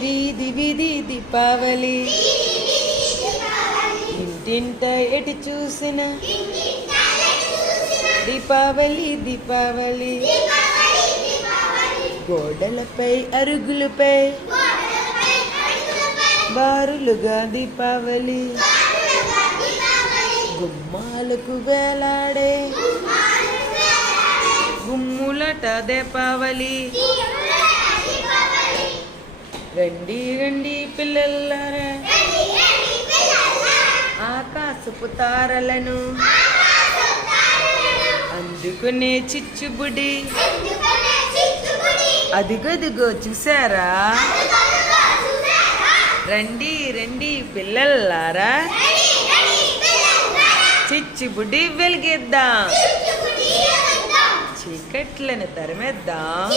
వీధి వీధి దీపావళి ఇంటింట ఎటు చూసిన దీపావళి దీపావళి గోడలపై అరుగులపై బారులుగా దీపావళి గుమ్మాలకు వేలాడే గుమ్ములట దీపావళి రండి రండి పిల్లలారా ఆకాశపు తారలను అందుకునే చిచ్చుబుడి అదిగదిగో చూసారా రండి రండి పిల్లలారా చిచ్చుబుడి వెలిగిద్దాం చీకట్లను తరిమేద్దాం